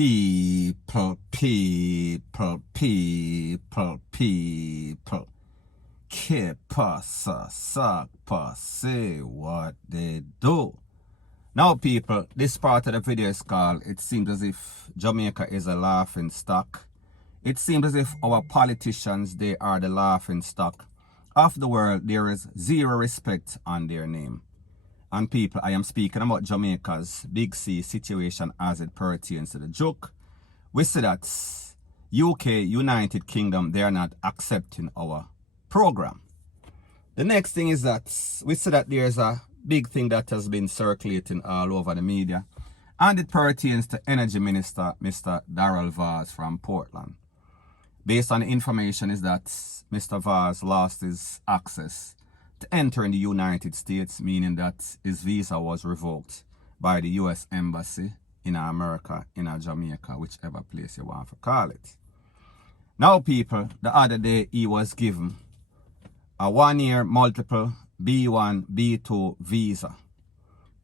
People. Que pasa, sac, say what they do. Now people, this part of the video is called, it seems as if Jamaica is a laughing stock. It seems as if our politicians, they are the laughing stock of the world. There is zero respect on their name. And people, I am speaking about Jamaica's Big C situation as it pertains to the joke. We see that UK, United Kingdom, they are not accepting our program. The next thing is that we see that there's a big thing that has been circulating all over the media, and it pertains to Energy Minister Mr. Daryl Vaz from Portland. Based on the information is that Mr. Vaz lost his access to enter in the United States, meaning that his visa was revoked by the US Embassy in America, in Jamaica, whichever place you want to call it. Now people, the other day he was given a 1-year multiple B1, B2 visa.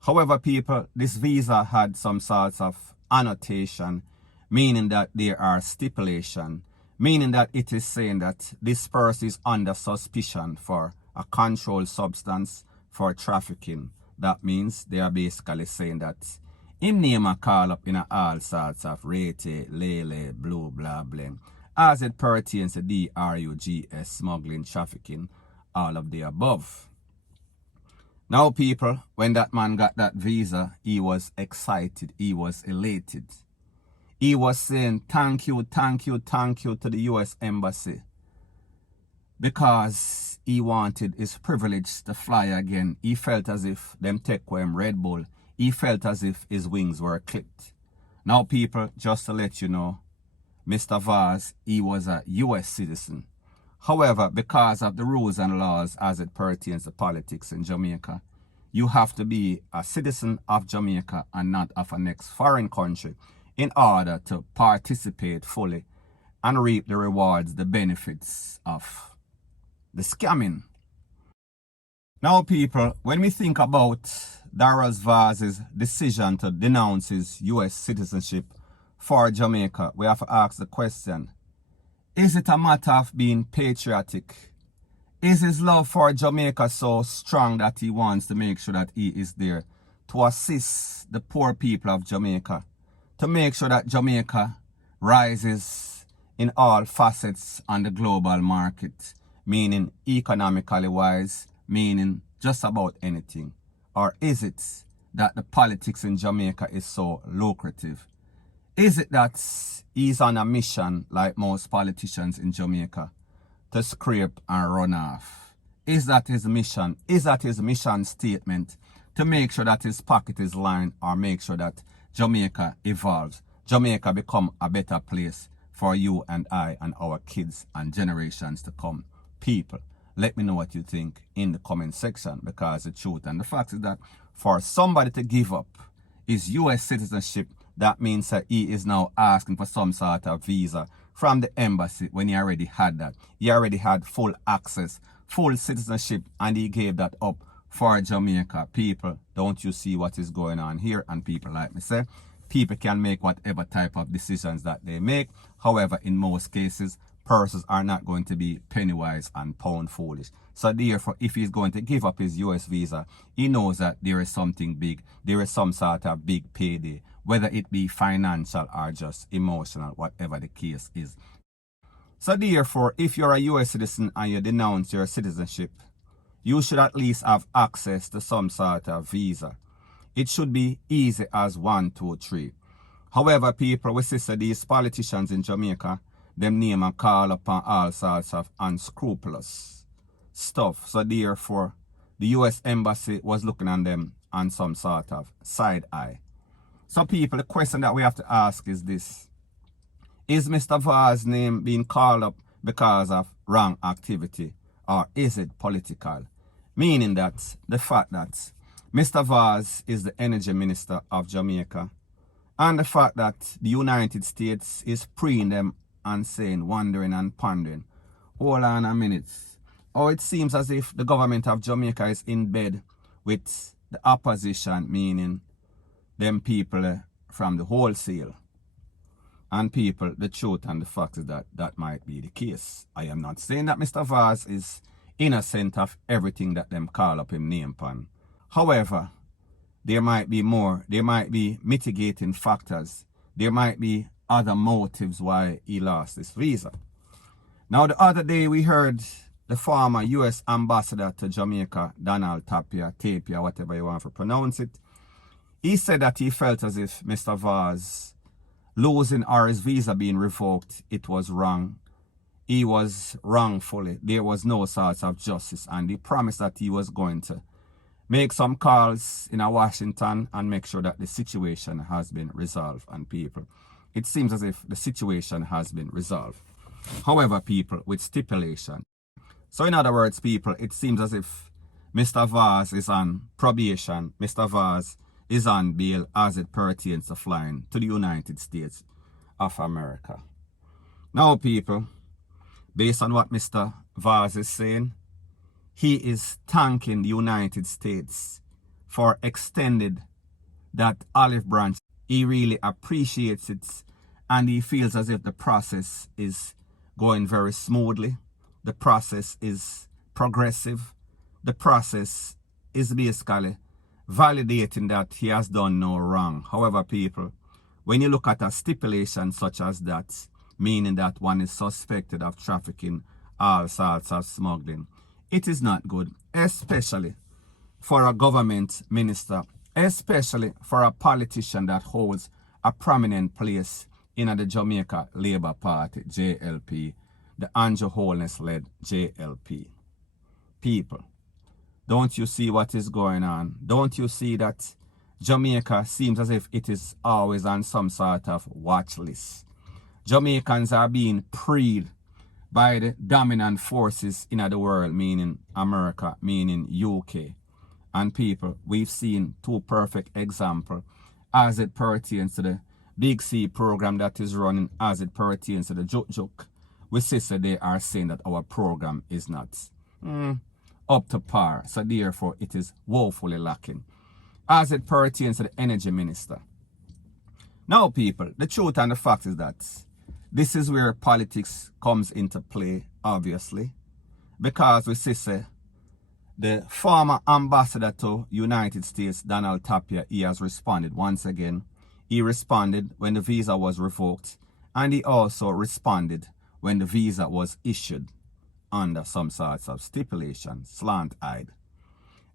However people, this visa had some sorts of annotation, meaning that there are stipulation, meaning that it is saying that this person is under suspicion for a controlled substance for trafficking. That means they are basically saying that him name a call up in all sorts of rate, lele, blue, blah, blah, as it pertains to drugs, smuggling, trafficking, all of the above. Now people, when that man got that visa, he was excited, he was elated. He was saying thank you, thank you, thank you to the US Embassy, because he wanted his privilege to fly again. He felt as if them take him Red Bull. He felt as if his wings were clipped. Now people, just to let you know, Mr. Vaz, he was a US citizen. However, because of the rules and laws as it pertains to politics in Jamaica, you have to be a citizen of Jamaica and not of a next foreign country in order to participate fully and reap the rewards, the benefits of the scamming. Now people, when we think about Daryl Vaz's decision to denounce his US citizenship for Jamaica, we have to ask the question, is it a matter of being patriotic? Is his love for Jamaica so strong that he wants to make sure that he is there to assist the poor people of Jamaica, to make sure that Jamaica rises in all facets on the global market, meaning economically wise, meaning just about anything? Or is it that the politics in Jamaica is so lucrative? Is it that he's on a mission, like most politicians in Jamaica, to scrape and run off? Is that his mission? Is that his mission statement to make sure that his pocket is lined, or make sure that Jamaica evolves, Jamaica become a better place for you and I and our kids and generations to come? People, let me know what you think in the comment section, because the truth and the fact is that for somebody to give up his US citizenship, that means that he is now asking for some sort of visa from the embassy when he already had that. He already had full access, full citizenship, and he gave that up for Jamaica. People, don't you see what is going on here? And people, like me say, people can make whatever type of decisions that they make. However, in most cases, persons are not going to be penny wise and pound foolish. So therefore, if he's going to give up his US visa, he knows that there is something big. There is some sort of big payday, whether it be financial or just emotional, whatever the case is. So therefore, if you're a US citizen and you denounce your citizenship, you should at least have access to some sort of visa. It should be easy as 1, 2, 3. However, people, we see these politicians in Jamaica, them name and call upon all sorts of unscrupulous stuff. So therefore, the US Embassy was looking on them on some sort of side eye. So people, the question that we have to ask is this: is Mr. Vaz's name being called up because of wrong activity, or is it political? Meaning that the fact that Mr. Vaz is the Energy Minister of Jamaica, and the fact that the United States is preying them and saying, wondering and pondering, hold on a minute. Or it seems as if the government of Jamaica is in bed with the opposition, meaning them people from the wholesale. And people, the truth and the fact is that that might be the case. I am not saying that Mr. Vaz is innocent of everything that them call up him name pan. However, there might be more. There might be mitigating factors. There might be other motives why he lost his visa. Now, the other day we heard the former U.S. ambassador to Jamaica, Donald Tapia, whatever you want to pronounce it. He said that he felt as if Mr. Vaz losing or his visa being revoked, it was wrong. He was wrongfully. There was no sort of justice. And he promised that he was going to make some calls in Washington and make sure that the situation has been resolved. And people, it seems as if the situation has been resolved. However, people, with stipulation. So in other words, people, it seems as if Mr. Vaz is on probation. Mr. Vaz is on bail as it pertains to flying to the United States of America. Now, people, based on what Mr. Vaz is saying, he is thanking the United States for extended that olive branch. He really appreciates it, and he feels as if the process is going very smoothly. The process is progressive. The process is basically validating that he has done no wrong. However, people, when you look at a stipulation such as that, meaning that one is suspected of trafficking, all sorts of smuggling, it is not good, especially for a government minister, especially for a politician that holds a prominent place in the Jamaica Labour Party, JLP, the Andrew Holness-led JLP. People, don't you see what is going on? Don't you see that Jamaica seems as if it is always on some sort of watch list? Jamaicans are being preyed by the dominant forces in the world, meaning America, meaning UK. And people, we've seen two perfect examples as it pertains to the Big C program that is running, as it pertains to the Juk. We say they are saying that our program is not up to par. So therefore, it is woefully lacking. As it pertains to the energy minister. Now, people, the truth and the fact is that this is where politics comes into play, obviously. Because we say the former ambassador to United States, Donald Tapia, he has responded once again. He responded when the visa was revoked, and he also responded when the visa was issued under some sorts of stipulation, slant-eyed.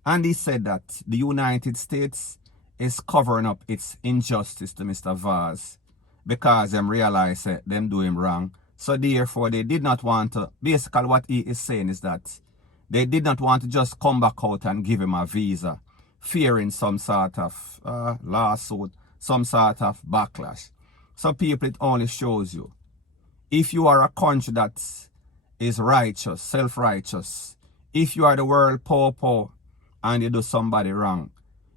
And he said that the United States is covering up its injustice to Mr. Vaz because them realize them do him wrong. So therefore, they did not want to, basically what he is saying is that they did not want to just come back out and give him a visa, fearing some sort of lawsuit, some sort of backlash. So people, it only shows you, if you are a country that is righteous, self-righteous, if you are the world poor, and you do somebody wrong,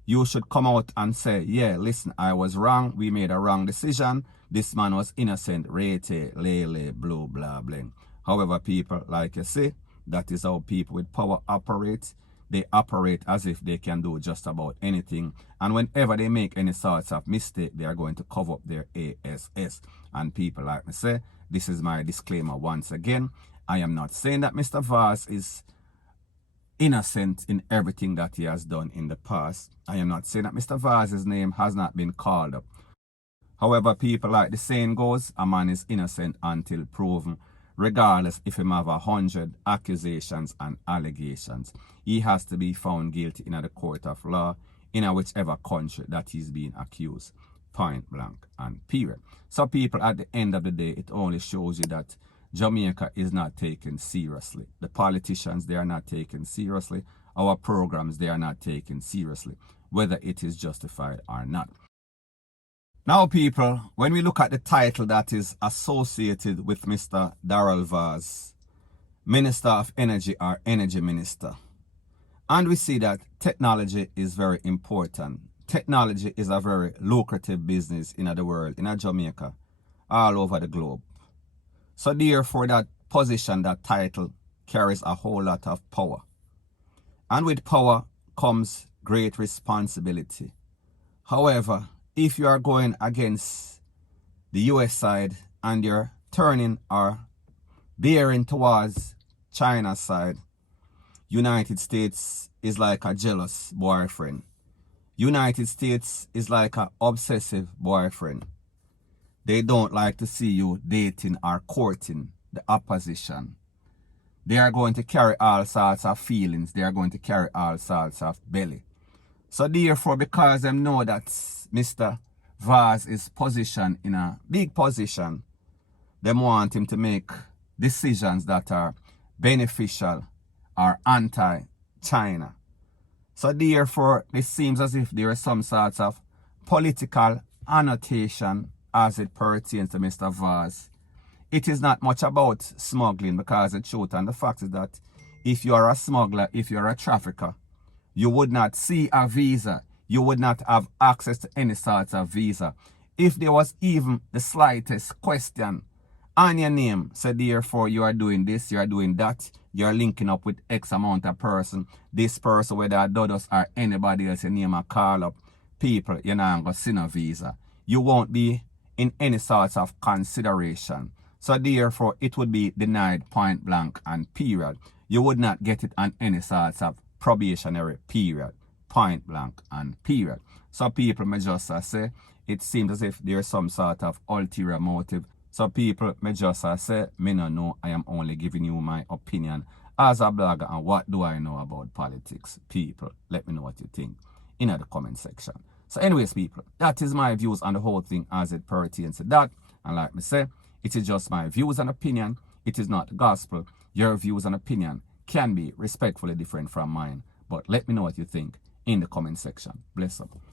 you should come out and say, yeah, listen, I was wrong. We made a wrong decision. This man was innocent. Rete, lele, blue, blah, blah. However, people, like you say, that is how people with power operate. They operate as if they can do just about anything. And whenever they make any sorts of mistake, they are going to cover up their ASS. And people, like me say, this is my disclaimer once again. I am not saying that Mr. Vaz is innocent in everything that he has done in the past. I am not saying that Mr. Vaz's name has not been called up. However, people, like the saying goes, a man is innocent until proven, regardless if he have 100 accusations and allegations. He has to be found guilty in the court of law in whichever country that he's being accused. Point blank and period. So people, at the end of the day, it only shows you that Jamaica is not taken seriously. The politicians, they are not taken seriously. Our programs, they are not taken seriously, whether it is justified or not. Now, people, when we look at the title that is associated with Mr. Daryl Vaz, Minister of Energy or Energy Minister, and we see that technology is very important. Technology is a very lucrative business in the world, in Jamaica, all over the globe. So therefore, that position, that title, carries a whole lot of power. And with power comes great responsibility. However, if you are going against the US side and they're turning or bearing towards China's side, United States is like a jealous boyfriend. United States is like an obsessive boyfriend. They don't like to see you dating or courting the opposition. They are going to carry all sorts of feelings. They are going to carry all sorts of belly. So therefore, because them know that Mr. Vaz is positioned in a big position, them want him to make decisions that are beneficial or anti-China. So therefore, it seems as if there is some sorts of political annotation as it pertains to Mr. Vaz. It is not much about smuggling, because the truth and the fact is that if you are a smuggler, if you are a trafficker, you would not see a visa. You would not have access to any sort of visa. If there was even the slightest question on your name, so therefore you are doing this, you are doing that, you are linking up with X amount of person, this person, whether a Dodos or anybody else, your name a call up people, you're not going to see no visa. You won't be in any sort of consideration. So therefore, it would be denied point blank and period. You would not get it on any sort of probationary period, point blank and period. So people may just say, it seems as if there's some sort of ulterior motive. So people may just say, me no know, I am only giving you my opinion as a blogger, and what do I know about politics? People, let me know what you think in the comment section. So anyways, people, that is my views on the whole thing as it pertains to that. And like me say, it is just my views and opinion. It is not the gospel. Your views and opinion can be respectfully different from mine. But let me know what you think in the comment section. Bless up.